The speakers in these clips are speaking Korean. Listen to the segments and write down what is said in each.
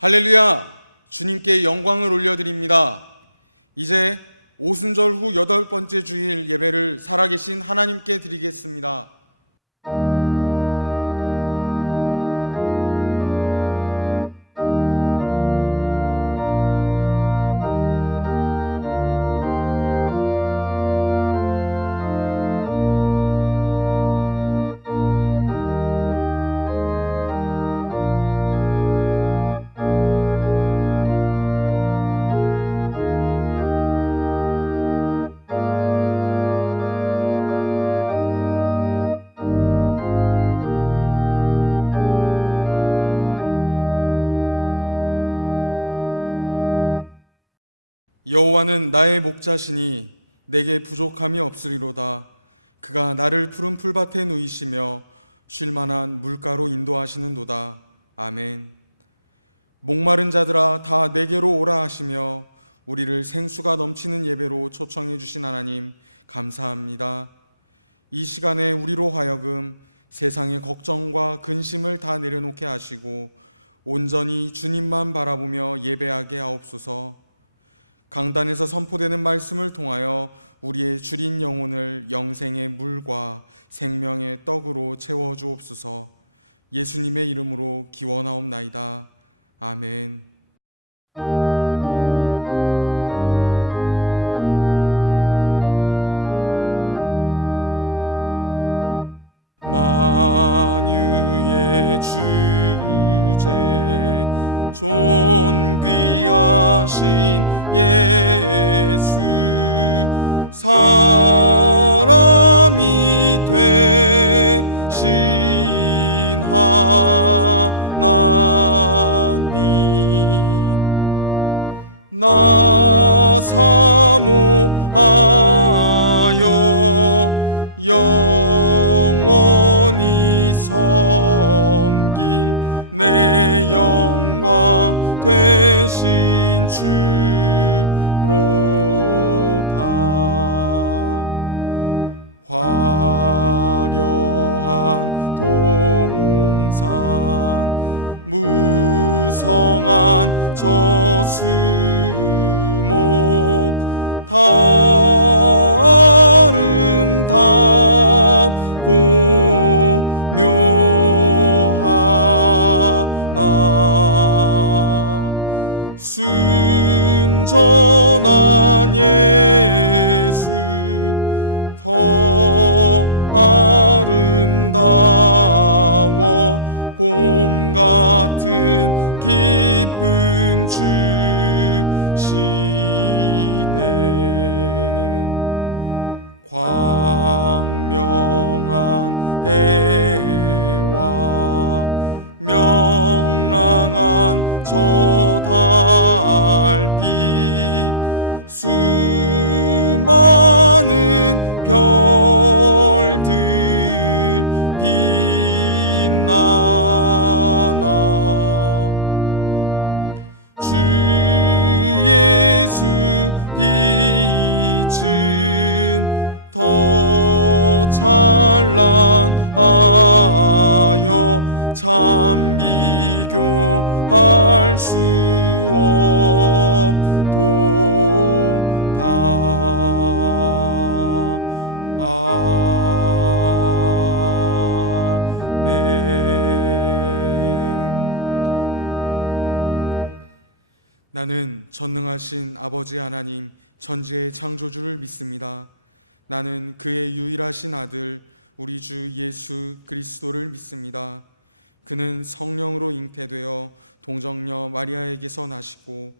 할렐루야! 주님께 영광을 올려드립니다. 이제 오순절 후 8번째 주일 예배를 살아계신 하나님께 드리겠습니다. 여호와는 나의 목자시니 내게 부족함이 없으리로다. 그가 나를 푸른 풀밭에 누이시며 쉴만한 물가로 인도하시는도다. 아멘. 목마른 자들아 다 내게로 오라 하시며 우리를 생수가 넘치는 예배로 초청해 주신 하나님 감사합니다. 이 시간에 우리로 하여금 세상의 걱정과 근심을 다 내려놓게 하시고 온전히 주님만 바라보며 예배하게 하옵소서. 강단에서 선포되는 말씀을 통하여 우리의 주린 영혼을 영생의 물과 생명의 떡으로 채워주옵소서. 예수님의 이름으로 기원하옵나이다. 아멘. 만유의 주제 존귀하신 예수 사람이 되신 하나님 나 사모하여 영원히 섬길 내 영광 되신 주로다. 화려한 동산 무성한 저수목 아름답고 묘하나 순전한 예수 더 아름다워 봄 같은 기쁨 주시네. 광명한 해와 명랑한 저 달빛 수많은 별들 빛나나 주 예수 빛은 더 찬란하여 참 비교할 수 없도다. 아멘. 나는 전능하신 아버지 하나님 천지의 창조주를 믿습니다. 나는 그의 유일하신 아들 우리 주 예수 그리스도를 믿습니다. 그는 성령으로 잉태되어 동정녀 마리아에게서 나시고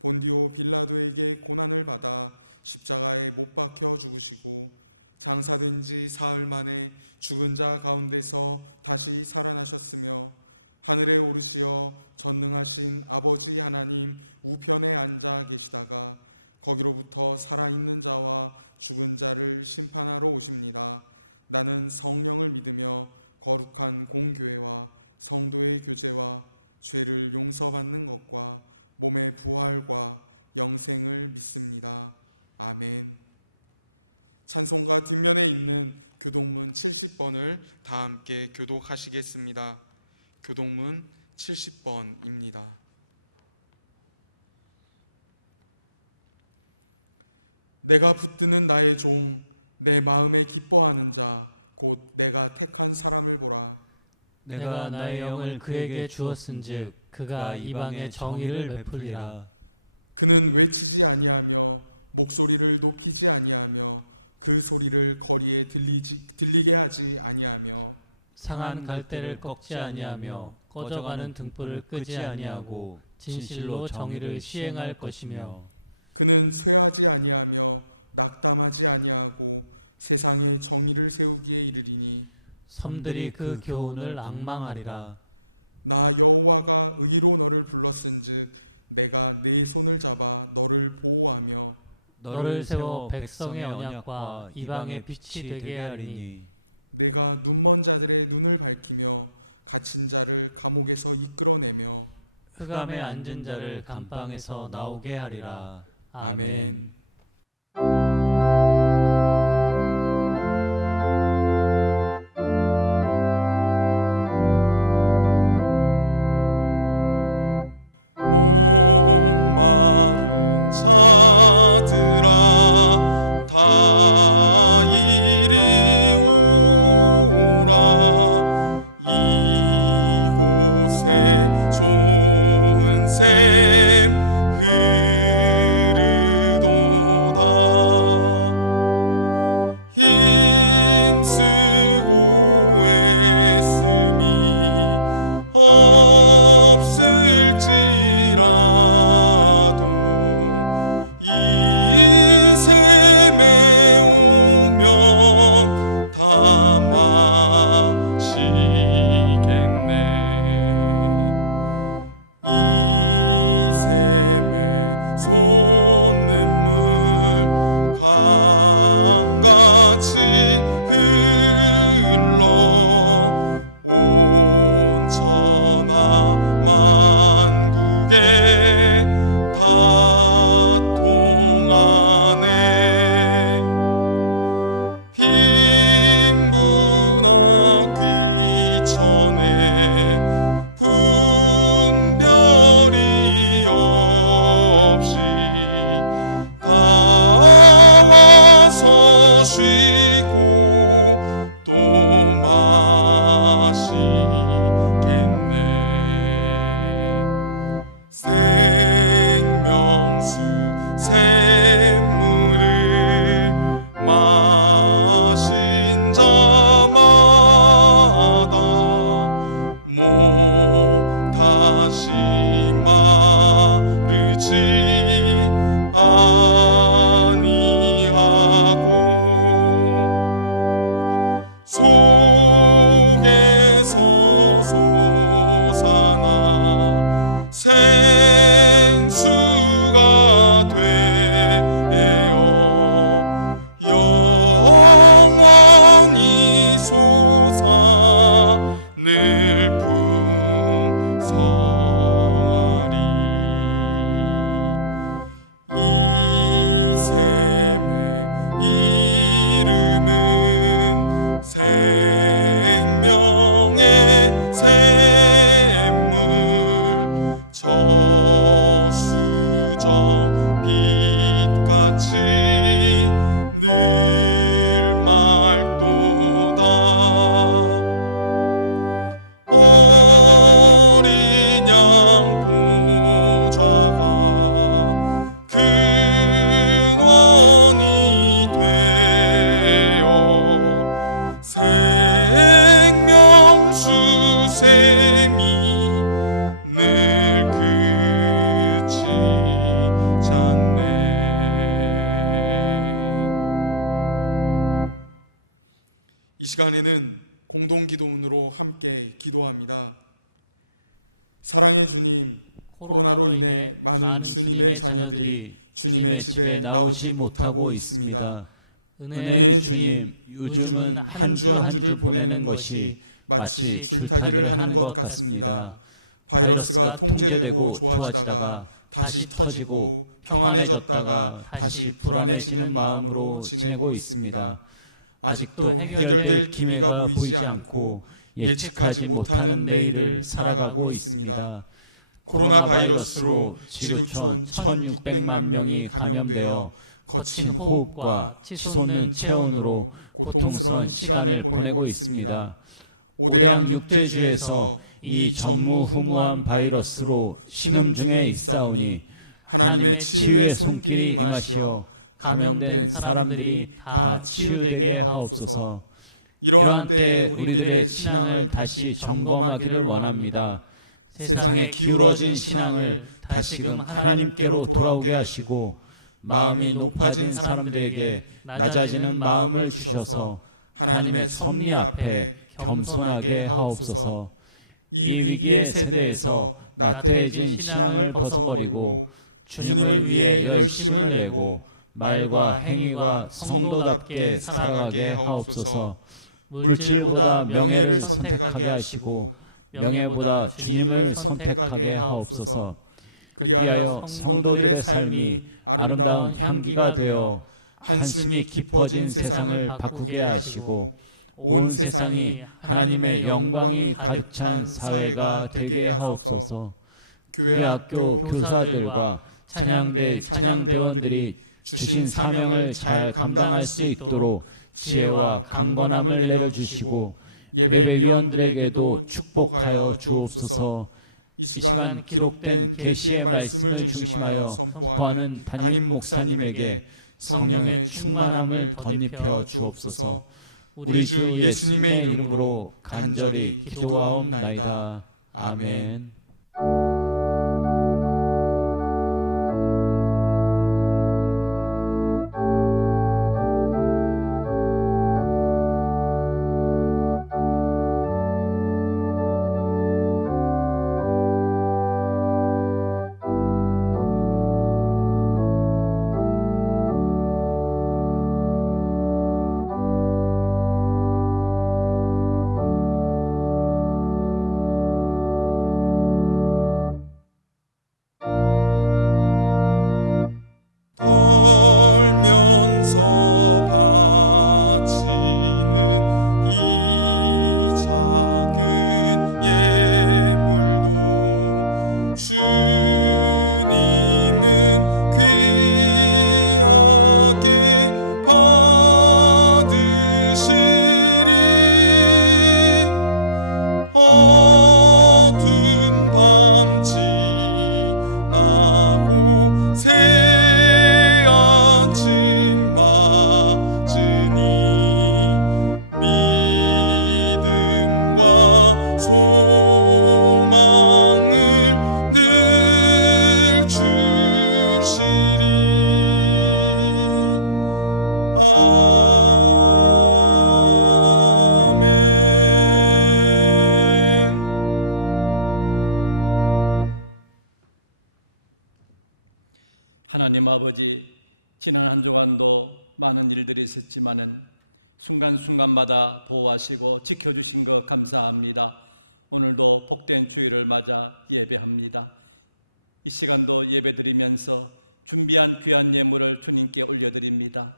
본디오 빌라도에게 고난을 받아 십자가에 못 박혀 죽으시고 장사된 지 사흘 만에 죽은 자 가운데서 다시 살아나셨으며 하늘에 오르시어 전능하신 아버지 하나님 우편에 앉아 계시다가 거기로부터 살아있는 자와 죽은 자를 심판하러 오십니다. 나는 성령을 믿으며 거룩한 공교회와 성도의 교제와 죄를 용서받는 것과 몸의 부활과 영생을 믿습니다. 아멘. 찬송가 뒷면에 있는 교동문 70번을 다 함께 교독하시겠습니다. 교동문 70번입니다. 내가 붙드는 나의 종, 내 마음에 기뻐하는 자, 곧 내가 택한 사람을 보라. 내가 나의 영을 그에게 주었은즉 그가 이방의 정의를 베풀리라. 그는 외치지 아니하며 목소리를 높이지 아니하며 그 소리를 거리에 들리게 하지 아니하며 상한 갈대를 꺾지 아니하며 꺼져가는 등불을 끄지 아니하고 진실로 정의를 시행할 것이며 그는 쇠하지 아니하며 낙담하지 아니하고 세상에 정의를 세우기에 이르리니 섬들이 그 교훈을 앙망하리라. 나 여호와가 의로 너를 불렀은즉 내가 네 손을 잡아 너를 보호하며 너를 세워 백성의 언약과 이방의 빛이 되게 하리니 내가 눈먼 자들의 눈을 밝히며 갇힌 자를 감옥에서 이끌어내며 흑암에 앉은 자를 감방에서 나오게 하리라. 아멘. 목마른 자들아 다 이리 오라. 이곳에 좋은 샘 흐르도다. 힘쓰고 애씀이 없을지라도 이 샘에 오면 다 마시겠네. 이 샘에 솟는물 강같이 흘러 온 천하 만국에 다 통하네. 빈부나 귀천에 분별이 없이 다 와서 쉬고 또 마시겠네. 생명수 샘물을 마신 자마다 목 다시 마르지 아니하고 속에서 솟아나 생수가 되어 영원히 솟아 늘 풍성하리. 이 샘의 이름은 생명의 샘물, 저수정 빛같이 늘 맑도다. 어린 양 보좌가 근원이 되어 생명수 샘이 늘 그치지 않네. 이 시간에는 공동기도문으로 함께 기도합니다. 사랑의 주님, 코로나로 인해 많은 주님의 자녀들이 주님의 집에 나오지 못하고 있습니다. 은혜의 주님, 요즘은 한 주 한 주를 보내는 것이 마치 줄타기를 하는 것 같습니다. 바이러스가 통제되고 좋아지다가 다시 터지고 평안해졌다가 다시 불안해지는 마음으로 지내고 있습니다. 아직도 해결될 기미가 보이지 않고 예측하지 못하는 내일을 살아가고 있습니다. 코로나 바이러스로 지구촌 1,600만 명이 감염되어 거친 호흡과 치솟는 체온으로 고통스러운 시간을 보내고 있습니다. 5대양 6대주에서 이 전무후무한 바이러스로 신음 중에 있사오니 하나님의 치유의 손길이 임하시어 감염된 사람들이 다 치유되게 하옵소서. 이러한 때에 우리들의 신앙을 다시 점검하기를 원합니다. 세상에 기울어진 신앙을 다시금 하나님께로 돌아오게 하시고 마음이 높아진 사람들에게 낮아지는 마음을 주셔서 하나님의 섭리 앞에 겸손하게 하옵소서. 이 위기의 세대에서 나태해진 신앙을 벗어버리고 주님을 위해 열심을 내고 말과 행위가 성도답게 살아가게 하옵소서. 물질보다 명예를 선택하게 하시고 명예보다 주님을 선택하게 하옵소서. 그리하여 성도들의 삶이 아름다운 향기가 되어 한숨이 깊어진 세상을 바꾸게 하시고 온 세상이 하나님의 영광이 가득 찬 사회가 되게 하소서. 교회 학교 교사들과 찬양대 찬양대원들이 주신 사명을 잘 감당할 수 있도록 지혜와 강건함을 내려주시고 예배위원들에게도 축복하여 주옵소서. 이 시간 기록된 계시의 말씀을 중심하여 선포하는 담임 목사님에게 성령의 충만함을 덧입혀 주옵소서. 우리 주 예수님의 이름으로 간절히 기도하옵나이다. 아멘. 떨면서 바치는 이 작은 예물도 주님은 귀하게 받으시리. 어두운 밤 지나고 새 아침 맞으니 믿음과 소망을 늘 주시리. 아멘. 하나님 아버지, 지난 한 주간도 많은 일들이 있었지만은 순간순간마다 보호하시고 지켜주신 것 감사합니다. 오늘도 복된 주일을 맞아 예배합니다. 이 시간도 예배드리면서 준비한 귀한 예물을 주님께 올려드립니다.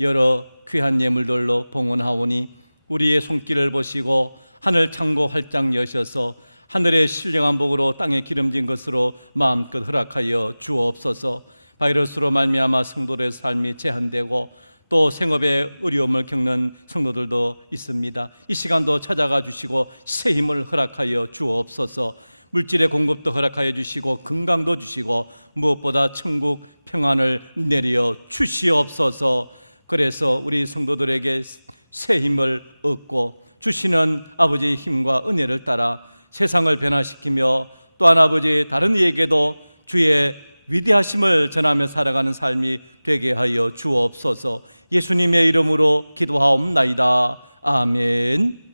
여러 귀한 예물들로 봉헌하오니 우리의 손길을 보시고 하늘 창고 활짝 여셔서 하늘의 신령한 복으로 땅에 기름진 것으로 마음껏 허락하여 주옵소서. 바이러스로 말미암아 성도들의 삶이 제한되고 또 생업에 어려움을 겪는 성도들도 있습니다. 이 시간도 찾아가 주시고 새 힘을 허락하여 주옵소서. 물질의 공급도 허락하여 주시고 건강도 주시고 무엇보다 천국 평안을 내려 주시옵소서. 그래서 우리 성도들에게 새 힘을 얻고 주시는 아버지의 힘과 은혜를 따라 세상을 변화시키며 또한 아버지 다른 이에게도 주의 위대하심을 전하며 살아가는 삶이 되게 하여 주옵소서. 예수님의 이름으로 기도하옵나이다. 아멘.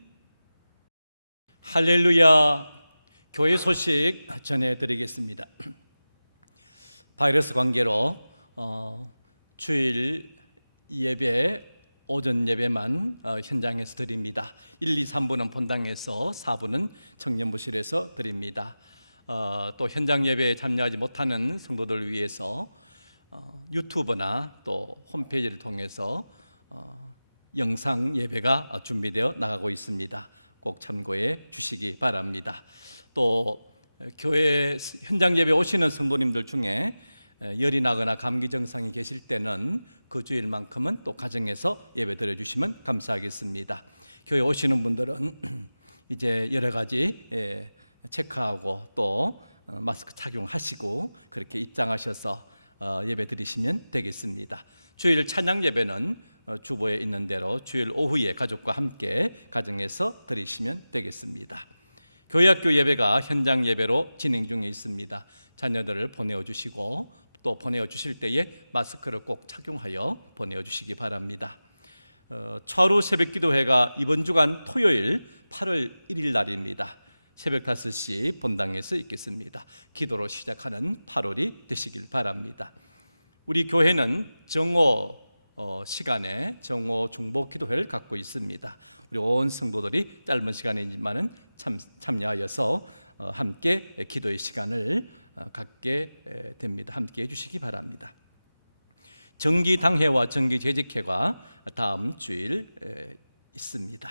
할렐루야. 교회 소식 전해드리겠습니다. 바이러스 관계로 주일 예배 오전 예배만 현장에서 드립니다. 1, 2, 3부는 본당에서 4부는 청년부실에서 드립니다. 또 현장 예배에 참여하지 못하는 성도들을 위해서 유튜브나 또 홈페이지를 통해서 영상 예배가 준비되어 나가고 있습니다. 꼭 참고해 주시기 바랍니다. 또 교회 현장 예배 오시는 성도님들 중에 열이 나거나 감기 증상이 계실 때는 그 주일만큼은 또 가정에서 예배 드려주시면 감사하겠습니다. 교회 오시는 분들은 이제 여러 가지 체크하고 또 마스크 착용하시고 그렇게 입장하셔서 예배 드리시면 되겠습니다. 주일 찬양 예배는 주보에 있는 대로 주일 오후에 가족과 함께 가정에서 드리시면 되겠습니다. 교회학교 예배가 현장 예배로 진행 중에 있습니다. 자녀들을 보내어 주시고 또 보내어 주실 때에 마스크를 꼭 착용하여 보내어 주시기 바랍니다. 차루 새벽기도회가 이번 주간 토요일 8월 1일 날입니다. 새벽 5시 본당에서 있겠습니다. 기도로 시작하는 8월이 되시길 바랍니다. 우리 교회는 정오 시간에 정오 중보 기도회를 갖고 있습니다. 우리 온 성도들이 짧은 시간이지만은 참여하여서 함께 기도의 시간을 갖게 됩니다. 함께 해주시기 바랍니다. 정기당회와 정기재직회가 다음 주일 있습니다.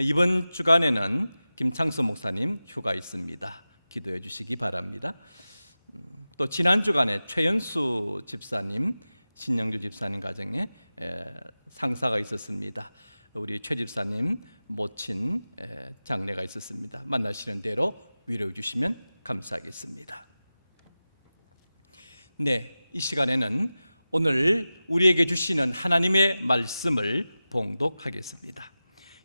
이번 주간에는 김창수 목사님 휴가 있습니다. 기도해 주시기 바랍니다. 또 지난 주간에 최연수 집사님, 신영주 집사님 가정에 상사가 있었습니다. 우리 최 집사님 모친 장례가 있었습니다. 만나시는 대로 위로해 주시면 감사하겠습니다. 네, 이 시간에는 오늘 우리에게 주시는 하나님의 말씀을 봉독하겠습니다.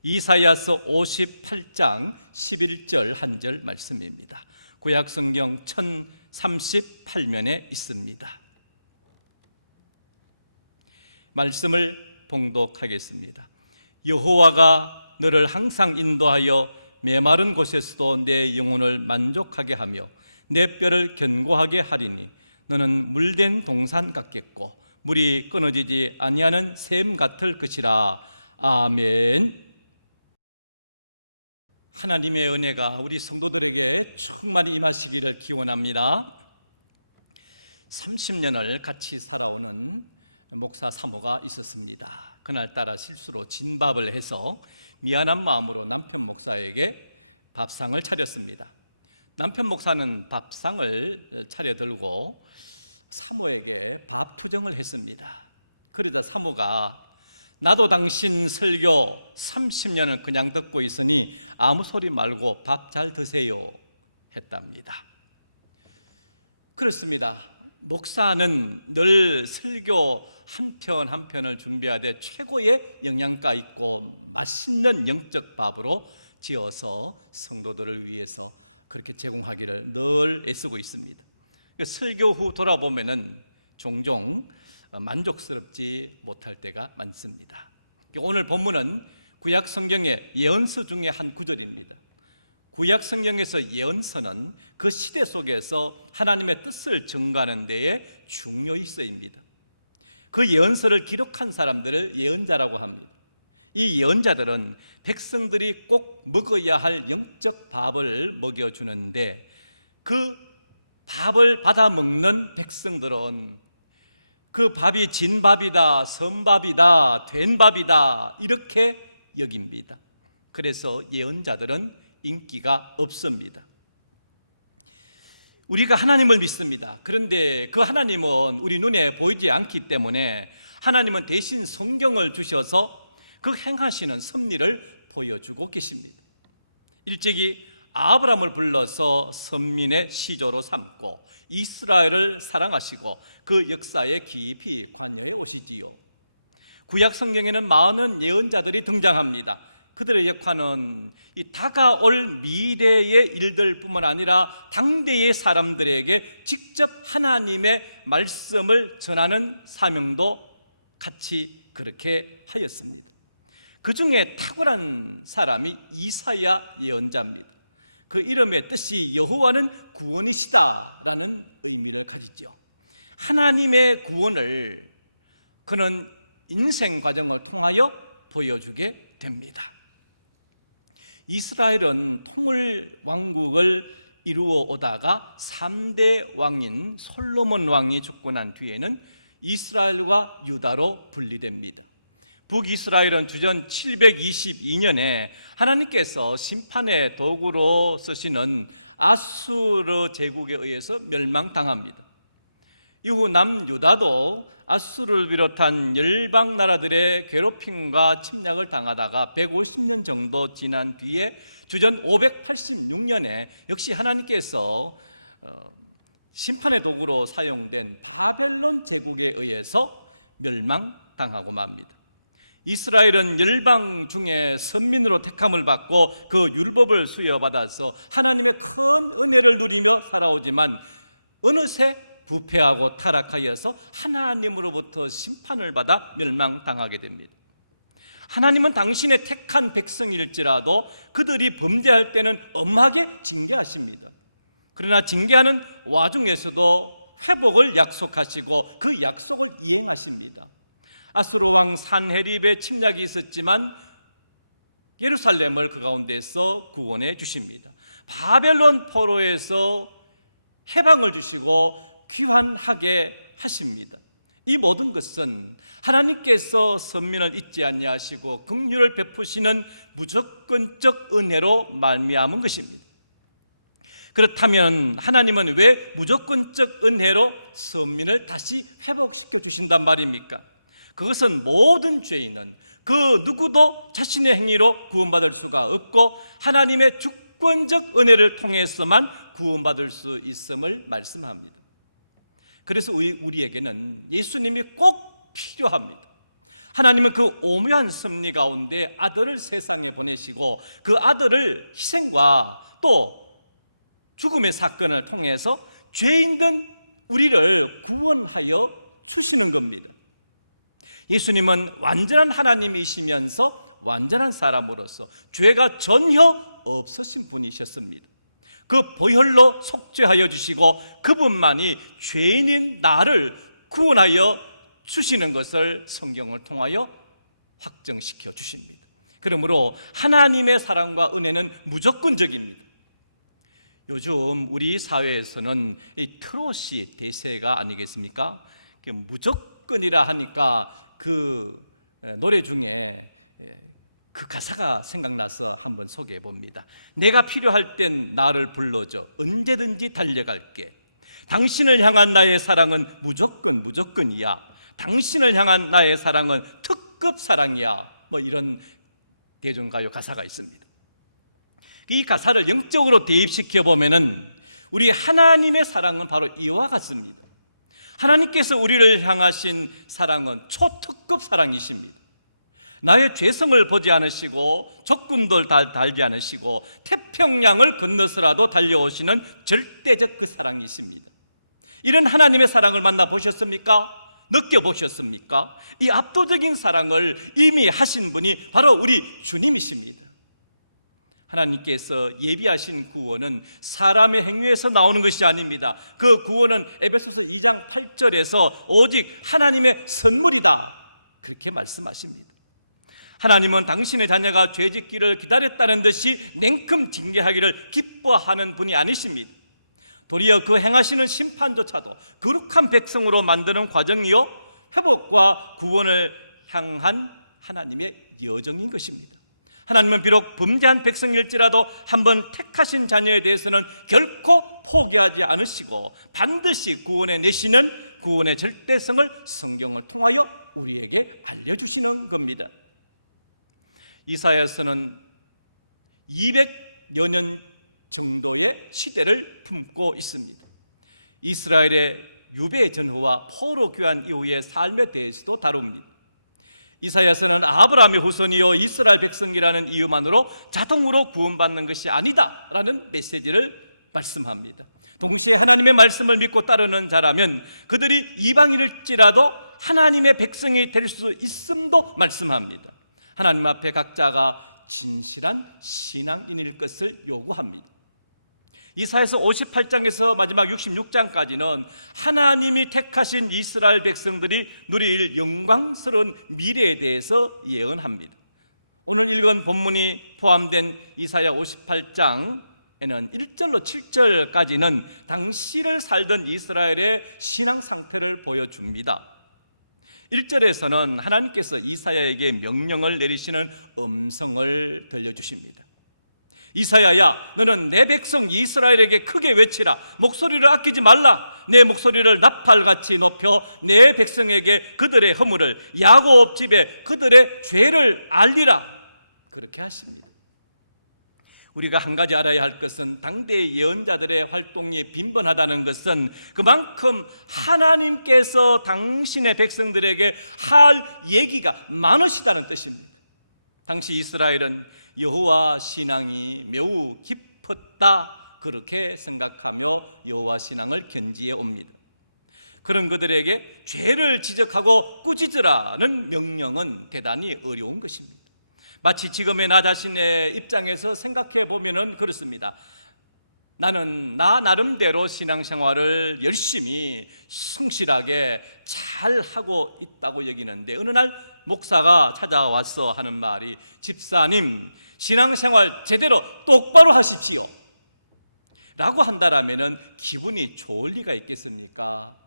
이사야서 58장 11절 한 절 말씀입니다. 구약성경 1038면에 있습니다. 말씀을 봉독하겠습니다. 여호와가 너를 항상 인도하여 메마른 곳에서도 내 영혼을 만족하게 하며 내 뼈를 견고하게 하리니 너는 물된 동산 같겠고 물이 끊어지지 아니하는 샘 같을 것이라. 아멘. 하나님의 은혜가 우리 성도들에게 충만히 임하시기를 기원합니다. 30년을 같이 살아오는 목사 사모가 있었습니다. 그날따라 실수로 진밥을 해서 미안한 마음으로 남편 목사에게 밥상을 차렸습니다. 남편 목사는 밥상을 차려들고 사모에게 밥 투정을 했습니다. 그러자 사모가 나도 당신 설교 30년을 그냥 듣고 있으니 아무 소리 말고 밥 잘 드세요 했답니다. 그렇습니다. 목사는 늘 설교 한 편 한 편을 준비하되 최고의 영양가 있고 맛있는 영적 밥으로 지어서 성도들을 위해서 그렇게 제공하기를 늘 애쓰고 있습니다. 설교 후 돌아보면은 종종 만족스럽지 못할 때가 많습니다. 오늘 본문은 구약 성경의 예언서 중에 한 구절입니다. 구약 성경에서 예언서는 그 시대 속에서 하나님의 뜻을 전가하는 데에 중요히 쓰입니다. 그 예언서를 기록한 사람들을 예언자라고 합니다. 이 예언자들은 백성들이 꼭 먹어야 할 영적 밥을 먹여주는데 그 밥을 받아 먹는 백성들은 그 밥이 진밥이다, 선밥이다, 된밥이다 이렇게 여깁니다. 그래서 예언자들은 인기가 없습니다. 우리가 하나님을 믿습니다. 그런데 그 하나님은 우리 눈에 보이지 않기 때문에 하나님은 대신 성경을 주셔서 그 행하시는 섭리를 보여주고 계십니다. 일찍이 아브라함을 불러서 선민의 시조로 삼고 이스라엘을 사랑하시고 그 역사에 깊이 관여해 오시지요. 구약 성경에는 많은 예언자들이 등장합니다. 그들의 역할은 이 다가올 미래의 일들뿐만 아니라 당대의 사람들에게 직접 하나님의 말씀을 전하는 사명도 같이 그렇게 하였습니다. 그 중에 탁월한 사람이 이사야 예언자입니다. 그 이름의 뜻이 여호와는 구원이시다라는 의미를 가지죠. 하나님의 구원을 그는 인생 과정을 통하여 보여주게 됩니다. 이스라엘은 통일 왕국을 이루어 오다가 3대 왕인 솔로몬 왕이 죽고 난 뒤에는 이스라엘과 유다로 분리됩니다. 북이스라엘은 주전 722년에 하나님께서 심판의 도구로 쓰시는 아수르 제국에 의해서 멸망당합니다. 이후 남유다도 아수르를 비롯한 열방 나라들의 괴롭힘과 침략을 당하다가 150년 정도 지난 뒤에 주전 586년에 역시 하나님께서 심판의 도구로 사용된 바벨론 제국에 의해서 멸망당하고 맙니다. 이스라엘은 열방 중에 선민으로 택함을 받고 그 율법을 수여받아서 하나님의 큰 은혜를 누리며 살아오지만 어느새 부패하고 타락하여서 하나님으로부터 심판을 받아 멸망당하게 됩니다. 하나님은 당신의 택한 백성일지라도 그들이 범죄할 때는 엄하게 징계하십니다. 그러나 징계하는 와중에서도 회복을 약속하시고 그 약속을 이행하십니다. 아수르 왕 산헤립의 침략이 있었지만 예루살렘을 그 가운데서 구원해 주십니다. 바벨론 포로에서 해방을 주시고 귀환하게 하십니다. 이 모든 것은 하나님께서 선민을 잊지 아니하시고 긍휼을 베푸시는 무조건적 은혜로 말미암은 것입니다. 그렇다면 하나님은 왜 무조건적 은혜로 선민을 다시 회복시켜 주신단 말입니까? 그것은 모든 죄인은 그 누구도 자신의 행위로 구원받을 수가 없고 하나님의 주권적 은혜를 통해서만 구원받을 수 있음을 말씀합니다. 그래서 우리에게는 예수님이 꼭 필요합니다. 하나님은 그 오묘한 섭리 가운데 아들을 세상에 보내시고 그 아들을 희생과 또 죽음의 사건을 통해서 죄인된 우리를 구원하여 주시는 겁니다. 예수님은 완전한 하나님이시면서 완전한 사람으로서 죄가 전혀 없으신 분이셨습니다. 그 보혈로 속죄하여 주시고 그분만이 죄인인 나를 구원하여 주시는 것을 성경을 통하여 확정시켜 주십니다. 그러므로 하나님의 사랑과 은혜는 무조건적입니다. 요즘 우리 사회에서는 이 트롯이 대세가 아니겠습니까? 무조건이라 하니까 그 노래 중에 그 가사가 생각나서 한번 소개해 봅니다. 내가 필요할 땐 나를 불러줘. 언제든지 달려갈게. 당신을 향한 나의 사랑은 무조건이야. 당신을 향한 나의 사랑은 특급 사랑이야. 뭐 이런 대중가요 가사가 있습니다. 이 가사를 영적으로 대입시켜 보면은 우리 하나님의 사랑은 바로 이와 같습니다. 하나님께서 우리를 향하신 사랑은 초특급 사랑이십니다. 나의 죄성을 보지 않으시고 적군들 달지 않으시고 태평양을 건너서라도 달려오시는 절대적 그 사랑이십니다. 이런 하나님의 사랑을 만나보셨습니까? 느껴보셨습니까? 이 압도적인 사랑을 이미 하신 분이 바로 우리 주님이십니다. 하나님께서 예비하신 구원은 사람의 행위에서 나오는 것이 아닙니다. 그 구원은 에베소서 2장 8절에서 오직 하나님의 선물이다, 그렇게 말씀하십니다. 하나님은 당신의 자녀가 죄짓기를 기다렸다는 듯이 냉큼 징계하기를 기뻐하는 분이 아니십니다. 도리어 그 행하시는 심판조차도 거룩한 백성으로 만드는 과정이요 회복과 구원을 향한 하나님의 여정인 것입니다. 하나님은 비록 범죄한 백성일지라도 한번 택하신 자녀에 대해서는 결코 포기하지 않으시고 반드시 구원해 내시는 구원의 절대성을 성경을 통하여 우리에게 알려주시는 겁니다. 이사야서는 200여 년 정도의 시대를 품고 있습니다. 이스라엘의 유배 전후와 포로 귀환 이후의 삶에 대해서도 다룹니다. 이사야서는 아브라함의 후손이요 이스라엘 백성이라는 이유만으로 자동으로 구원받는 것이 아니다라는 메시지를 말씀합니다. 동시에 하나님의 말씀을 믿고 따르는 자라면 그들이 이방인일지라도 하나님의 백성이 될 수 있음도 말씀합니다. 하나님 앞에 각자가 진실한 신앙인일 것을 요구합니다. 이사야서 58장에서 마지막 66장까지는 하나님이 택하신 이스라엘 백성들이 누릴 영광스러운 미래에 대해서 예언합니다. 오늘 읽은 본문이 포함된 이사야 58장에는 1절로 7절까지는 당시를 살던 이스라엘의 신앙 상태를 보여줍니다. 1절에서는 하나님께서 이사야에게 명령을 내리시는 음성을 들려주십니다. 이사야야, 너는 내 백성 이스라엘에게 크게 외치라. 목소리를 아끼지 말라. 내 목소리를 나팔같이 높여 내 백성에게 그들의 허물을, 야곱 집에 그들의 죄를 알리라. 그렇게 하십니다. 우리가 한 가지 알아야 할 것은 당대의 예언자들의 활동이 빈번하다는 것은 그만큼 하나님께서 당신의 백성들에게 할 얘기가 많으시다는 뜻입니다. 당시 이스라엘은 여호와 신앙이 매우 깊었다, 그렇게 생각하며 여호와 신앙을 견지해 옵니다. 그런 그들에게 죄를 지적하고 꾸짖으라는 명령은 대단히 어려운 것입니다. 마치 지금의 나 자신의 입장에서 생각해 보면은 그렇습니다. 나는 나 나름대로 신앙생활을 열심히 성실하게 잘 하고 있다고 여기는데 어느 날 목사가 찾아와서 하는 말이, 집사님 신앙생활 제대로 똑바로 하십시오 라고 한다라면 기분이 좋을 리가 있겠습니까?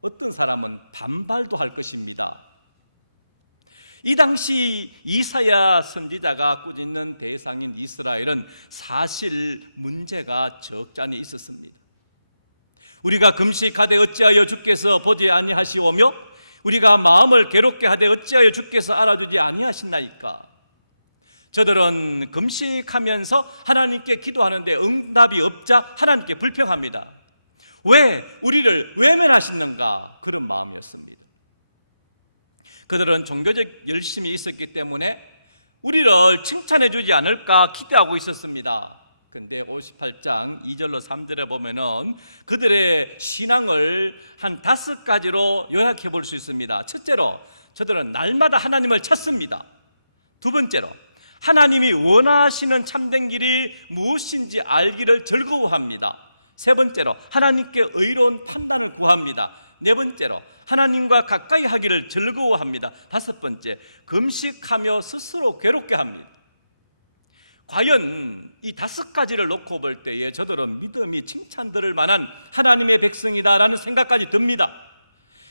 어떤 사람은 반발도 할 것입니다. 이 당시 이사야 선지자가 꾸짖는 대상인 이스라엘은 사실 문제가 적잖이 있었습니다. 우리가 금식하되 어찌하여 주께서 보지 아니하시오며 우리가 마음을 괴롭게 하되 어찌하여 주께서 알아주지 아니하시나이까. 저들은 금식하면서 하나님께 기도하는데 응답이 없자 하나님께 불평합니다. 왜 우리를 외면하시는가, 그런 마음이었습니다. 그들은 종교적 열심이 있었기 때문에 우리를 칭찬해 주지 않을까 기대하고 있었습니다. 근데 58장 2절로 3절에 보면은 그들의 신앙을 한 5가지로 요약해 볼 수 있습니다. 첫째로, 저들은 날마다 하나님을 찾습니다. 두 번째로, 하나님이 원하시는 참된 길이 무엇인지 알기를 즐거워합니다. 세 번째로, 하나님께 의로운 판단을 구합니다. 네 번째로, 하나님과 가까이 하기를 즐거워합니다. 다섯 번째, 금식하며 스스로 괴롭게 합니다. 과연 이 5가지를 놓고 볼 때에 저들은 믿음이 칭찬들을 만한 하나님의 백성이다라는 생각까지 듭니다.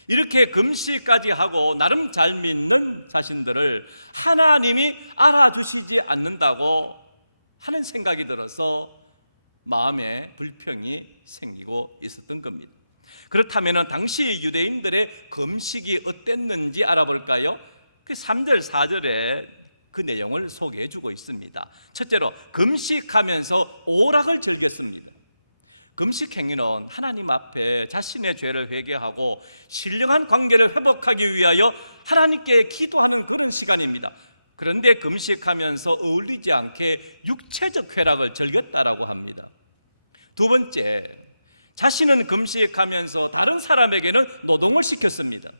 이렇게 금식까지 하고 나름 잘 믿는 자신들을 하나님이 알아주시지 않는다고 하는 생각이 들어서 마음에 불평이 생기고 있었던 겁니다. 그렇다면 당시 유대인들의 금식이 어땠는지 알아볼까요? 그 3절 4절에 그 내용을 소개해 주고 있습니다. 첫째로, 금식하면서 오락을 즐겼습니다. 금식 행위는 하나님 앞에 자신의 죄를 회개하고 신령한 관계를 회복하기 위하여 하나님께 기도하는 그런 시간입니다. 그런데 금식하면서 어울리지 않게 육체적 쾌락을 즐겼다라고 합니다. 두 번째, 자신은 금식하면서 다른 사람에게는 노동을 시켰습니다.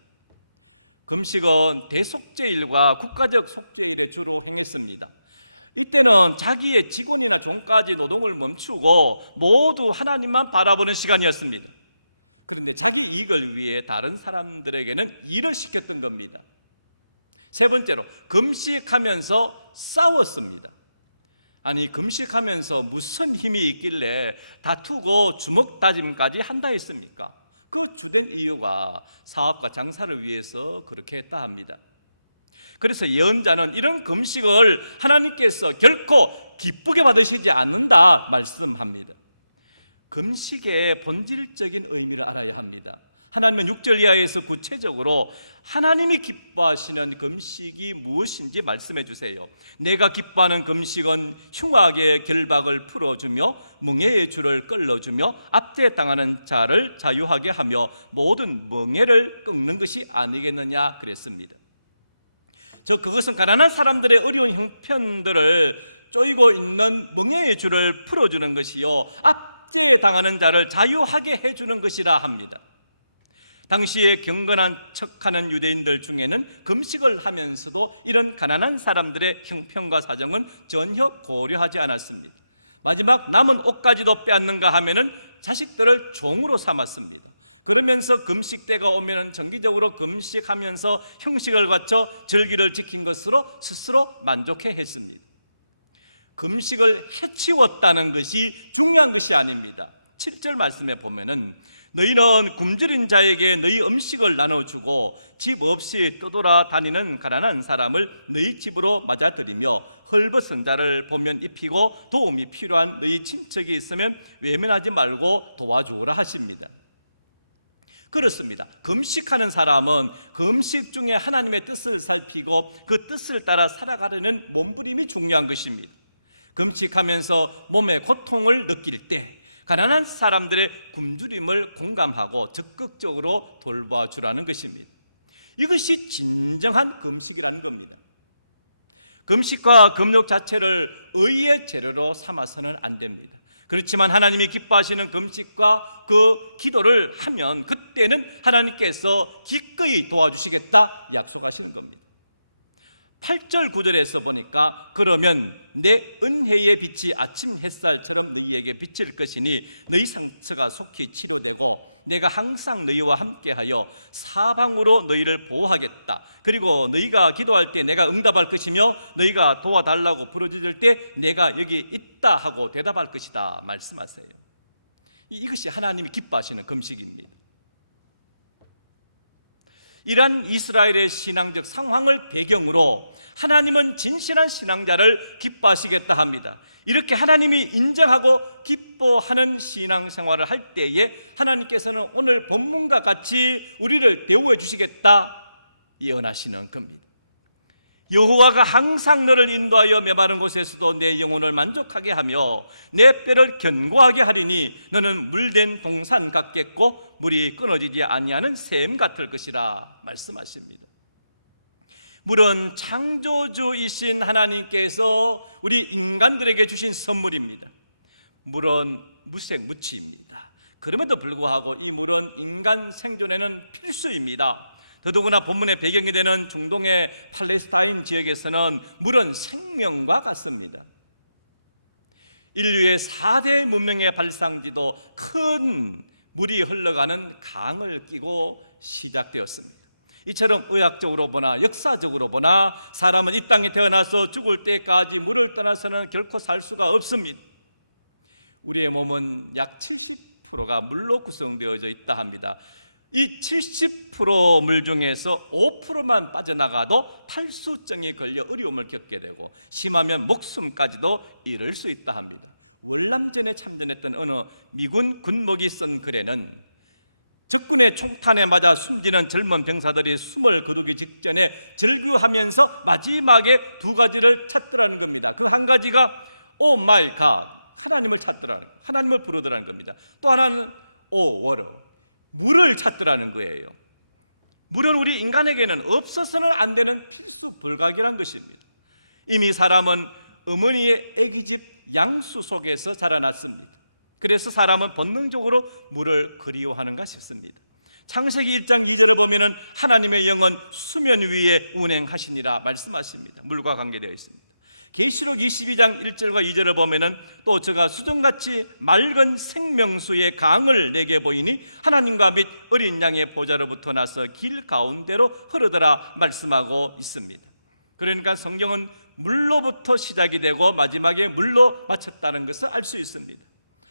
금식은 대속죄일과 국가적 속죄일에 주로 행했습니다. 이때는 자기의 직원이나 종까지 노동을 멈추고 모두 하나님만 바라보는 시간이었습니다. 그런데 자기 이익을 위해 다른 사람들에게는 일을 시켰던 겁니다. 세 번째로, 금식하면서 싸웠습니다. 아니, 금식하면서 무슨 힘이 있길래 다투고 주먹 다짐까지 한다 했습니까? 그 주된 이유가 사업과 장사를 위해서 그렇게 했다 합니다. 그래서 예언자는 이런 금식을 하나님께서 결코 기쁘게 받으시지 않는다 말씀합니다. 금식의 본질적인 의미를 알아야 합니다. 하나님은 6절 이하에서 구체적으로 하나님이 기뻐하시는 금식이 무엇인지 말씀해 주세요. 내가 기뻐하는 금식은 흉악의 결박을 풀어주며 멍에의 줄을 끌어주며 압제당하는 자를 자유하게 하며 모든 멍에를 끊는 것이 아니겠느냐 그랬습니다. 그것은 가난한 사람들의 어려운 형편들을 쪼이고 있는 멍에의 줄을 풀어주는 것이요, 압제당하는 자를 자유하게 해주는 것이라 합니다. 당시에 경건한 척하는 유대인들 중에는 금식을 하면서도 이런 가난한 사람들의 형편과 사정은 전혀 고려하지 않았습니다. 마지막 남은 옷까지도 빼앗는가 하면은 자식들을 종으로 삼았습니다. 그러면서 금식 때가 오면은 정기적으로 금식하면서 형식을 갖춰 절기를 지킨 것으로 스스로 만족해 했습니다. 금식을 해치웠다는 것이 중요한 것이 아닙니다. 7절 말씀에 보면은 너희는 굶주린 자에게 너희 음식을 나눠주고 집 없이 떠돌아 다니는 가난한 사람을 너희 집으로 맞아들이며 헐벗은 자를 보면 입히고 도움이 필요한 너희 친척이 있으면 외면하지 말고 도와주오라 하십니다. 그렇습니다. 금식하는 사람은 금식 중에 하나님의 뜻을 살피고 그 뜻을 따라 살아가려는 몸부림이 중요한 것입니다. 금식하면서 몸의 고통을 느낄 때 가난한 사람들의 굶주림을 공감하고 적극적으로 돌봐주라는 것입니다. 이것이 진정한 금식이라는 겁니다. 금식과 금욕 자체를 의의 재료로 삼아서는 안 됩니다. 그렇지만 하나님이 기뻐하시는 금식과 그 기도를 하면 그때는 하나님께서 기꺼이 도와주시겠다 약속하시는 겁니다. 8절 9절에서 보니까 그러면 내 은혜의 빛이 아침 햇살처럼 너희에게 비칠 것이니 너희 상처가 속히 치료되고 내가 항상 너희와 함께하여 사방으로 너희를 보호하겠다. 그리고 너희가 기도할 때 내가 응답할 것이며 너희가 도와달라고 부르짖을 때 내가 여기 있다 하고 대답할 것이다 말씀하세요. 이것이 하나님이 기뻐하시는 금식입니다. 이러한 이스라엘의 신앙적 상황을 배경으로 하나님은 진실한 신앙자를 기뻐하시겠다 합니다. 이렇게 하나님이 인정하고 기뻐하는 신앙생활을 할 때에 하나님께서는 오늘 본문과 같이 우리를 대우해 주시겠다 예언하시는 겁니다. 여호와가 항상 너를 인도하여 메마른 곳에서도 내 영혼을 만족하게 하며 내 뼈를 견고하게 하리니 너는 물된 동산 같겠고 물이 끊어지지 아니하는 샘 같을 것이라 말씀하십니다. 물은 창조주이신 하나님께서 우리 인간들에게 주신 선물입니다. 물은 무색무취입니다. 그럼에도 불구하고 이 물은 인간 생존에는 필수입니다. 더더구나 본문의 배경이 되는 중동의 팔레스타인 지역에서는 물은 생명과 같습니다. 인류의 4대 문명의 발상지도 큰 물이 흘러가는 강을 끼고 시작되었습니다. 이처럼 의학적으로 보나 역사적으로 보나 사람은 이 땅에 태어나서 죽을 때까지 물을 떠나서는 결코 살 수가 없습니다. 우리의 몸은 약 70%가 물로 구성되어져 있다 합니다. 이 70% 물 중에서 5%만 빠져나가도 탈수증이 걸려 어려움을 겪게 되고 심하면 목숨까지도 잃을 수 있다 합니다. 월남전에 참전했던 어느 미군 군목이 쓴 글에는 적군의 총탄에 맞아 숨지는 젊은 병사들이 숨을 거두기 직전에 절규하면서 마지막에 2가지를 찾더라는 겁니다. 그 한 가지가 오 마이 갓, 하나님을 찾더라는, 하나님을 부르더라는 겁니다. 또 하나는 오 워러, 물을 찾더라는 거예요. 물은 우리 인간에게는 없어서는 안 되는 필수 불가결한 것입니다. 이미 사람은 어머니의 아기집 양수 속에서 자라났습니다. 그래서 사람은 본능적으로 물을 그리워하는가 싶습니다. 창세기 1장 2절을 보면은 하나님의 영은 수면 위에 운행하시니라 말씀하십니다. 물과 관계되어 있습니다. 계시록 22장 1절과 2절을 보면은 또 저가 수정같이 맑은 생명수의 강을 내게 보이니 하나님과 및 어린 양의 보좌로부터 나서 길 가운데로 흐르더라 말씀하고 있습니다. 그러니까 성경은 물로부터 시작이 되고 마지막에 물로 마쳤다는 것을 알 수 있습니다.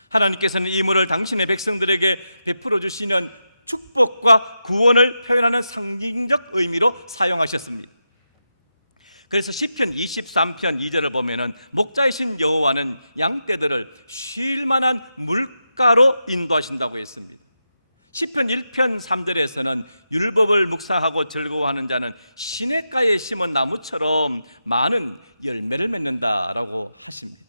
하나님께서는 이 물을 당신의 백성들에게 베풀어 주시는 축복과 구원을 표현하는 상징적 의미로 사용하셨습니다. 그래서 시편 23편 2절을 보면은 목자이신 여호와는 양떼들을 쉴 만한 물가로 인도하신다고 했습니다. 시편 1편 3절에서는 율법을 묵상하고 즐거워하는 자는 시냇가에 심은 나무처럼 많은 열매를 맺는다라고 하십니다.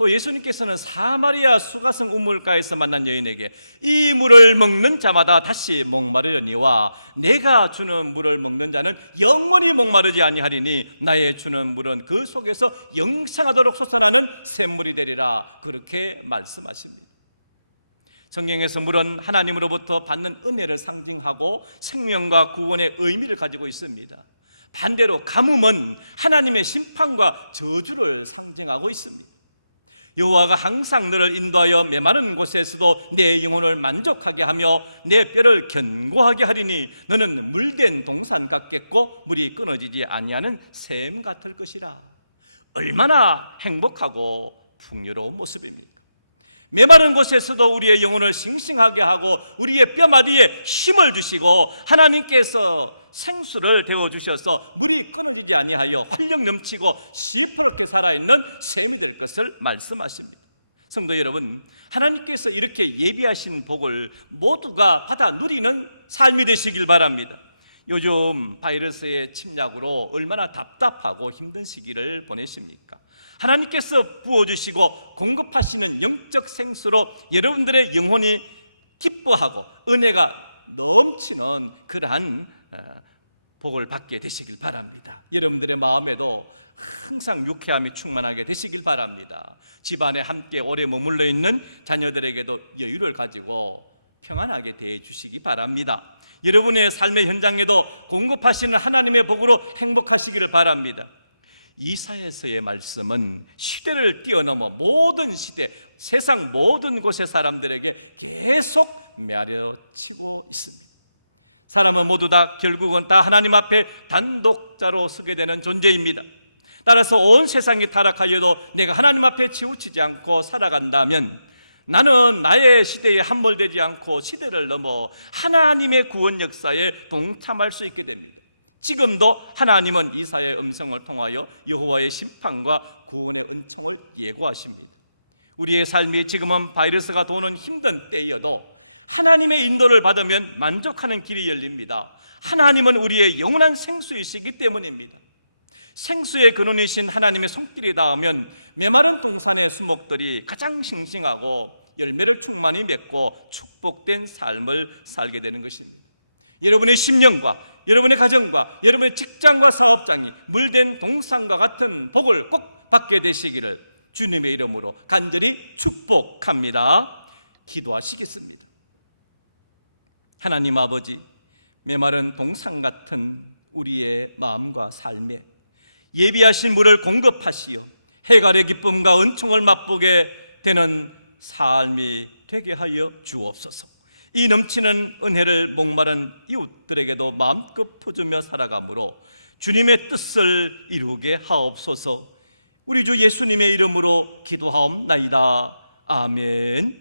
또 예수님께서는 사마리아 수가성 우물가에서 만난 여인에게 이 물을 먹는 자마다 다시 목마르려니와 내가 주는 물을 먹는 자는 영원히 목마르지 아니하리니 나의 주는 물은 그 속에서 영생하도록 솟아나는 샘물이 되리라 그렇게 말씀하십니다. 성경에서 물은 하나님으로부터 받는 은혜를 상징하고 생명과 구원의 의미를 가지고 있습니다. 반대로 가뭄은 하나님의 심판과 저주를 상징하고 있습니다. 여호와가 항상 너를 인도하여 메마른 곳에서도 내 영혼을 만족하게 하며 내 뼈를 견고하게 하리니 너는 물된 동산 같겠고 물이 끊어지지 아니하는 샘 같을 것이라. 얼마나 행복하고 풍요로운 모습입니까? 메마른 곳에서도 우리의 영혼을 싱싱하게 하고 우리의 뼈마디에 힘을 주시고 하나님께서 생수를 데워주셔서 물이 끊어지지 아니하여 활력 넘치고 시퍼렇게 살아있는 샘이 될 것을 말씀하십니다. 성도 여러분, 하나님께서 이렇게 예비하신 복을 모두가 받아 누리는 삶이 되시길 바랍니다. 요즘 바이러스의 침략으로 얼마나 답답하고 힘든 시기를 보내십니까? 하나님께서 부어주시고 공급하시는 영적 생수로 여러분들의 영혼이 기뻐하고 은혜가 넘치는 그러한 복을 받게 되시길 바랍니다. 여러분들의 마음에도 항상 유쾌함이 충만하게 되시길 바랍니다. 집안에 함께 오래 머물러 있는 자녀들에게도 여유를 가지고 평안하게 대해 주시기 바랍니다. 여러분의 삶의 현장에도 공급하시는 하나님의 복으로 행복하시기를 바랍니다. 이사야서의 말씀은 시대를 뛰어넘어 모든 시대, 세상 모든 곳의 사람들에게 계속 매려치고 있습니다. 사람은 모두 다 결국은 다 하나님 앞에 단독자로 서게 되는 존재입니다. 따라서 온 세상이 타락하여도 내가 하나님 앞에 치우치지 않고 살아간다면 나는 나의 시대에 함몰되지 않고 시대를 넘어 하나님의 구원 역사에 동참할 수 있게 됩니다. 지금도 하나님은 이사야의 음성을 통하여 여호와의 심판과 구원의 은총을 예고하십니다. 우리의 삶이 지금은 바이러스가 도는 힘든 때여도 하나님의 인도를 받으면 만족하는 길이 열립니다. 하나님은 우리의 영원한 생수이시기 때문입니다. 생수의 근원이신 하나님의 손길이 닿으면 메마른 동산의 수목들이 가장 싱싱하고 열매를 충만히 맺고 축복된 삶을 살게 되는 것입니다. 여러분의 심령과 여러분의 가정과 여러분의 직장과 사업장이 물된 동산과 같은 복을 꼭 받게 되시기를 주님의 이름으로 간절히 축복합니다. 기도하시겠습니다. 하나님 아버지, 메마른 동산 같은 우리의 마음과 삶에 예비하신 물을 공급하시어 해갈의 기쁨과 은총을 맛보게 되는 삶이 되게 하여 주옵소서. 이 넘치는 은혜를 목마른 이웃들에게도 마음껏 퍼주며 살아가므로 주님의 뜻을 이루게 하옵소서. 우리 주 예수님의 이름으로 기도하옵나이다. 아멘.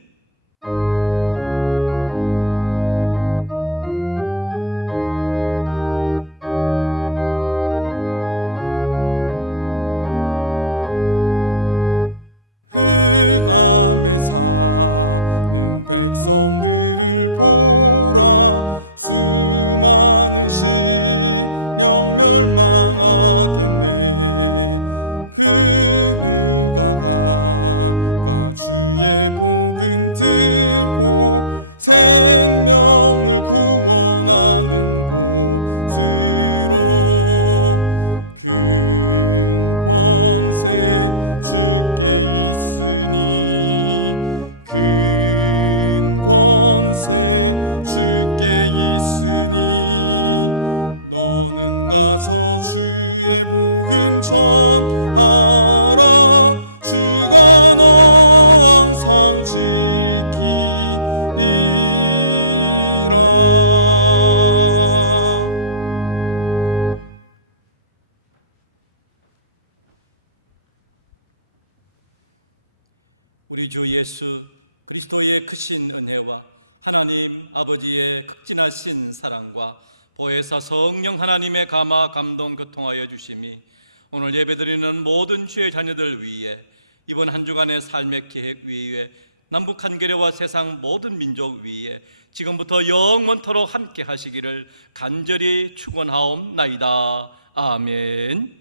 흑암에 사는 백성들을 보라. 수많은 심령 멸망하겠네. 그 누가 갈까? 주의 복음 들고 생명을 구원하는 곳으로. 큰 권세 주께 있으니, 큰 권세 주께 있으니, 너는 가서 주의 복음 전하라. 주가 너 항상 지키리라. 우리 주 예수 그리스도의 크신 은혜와 하나님 아버지의 극진하신 사랑과 보혜사 성령 하나님의 감화 감동 교통하여 주심이 오늘 예배드리는 모든 주의 자녀들 위해 이번 한 주간의 삶의 계획 위에 남북 한계례와 세상 모든 민족 위에 지금부터 영원토록 함께 하시기를 간절히 축원하옵나이다. 아멘.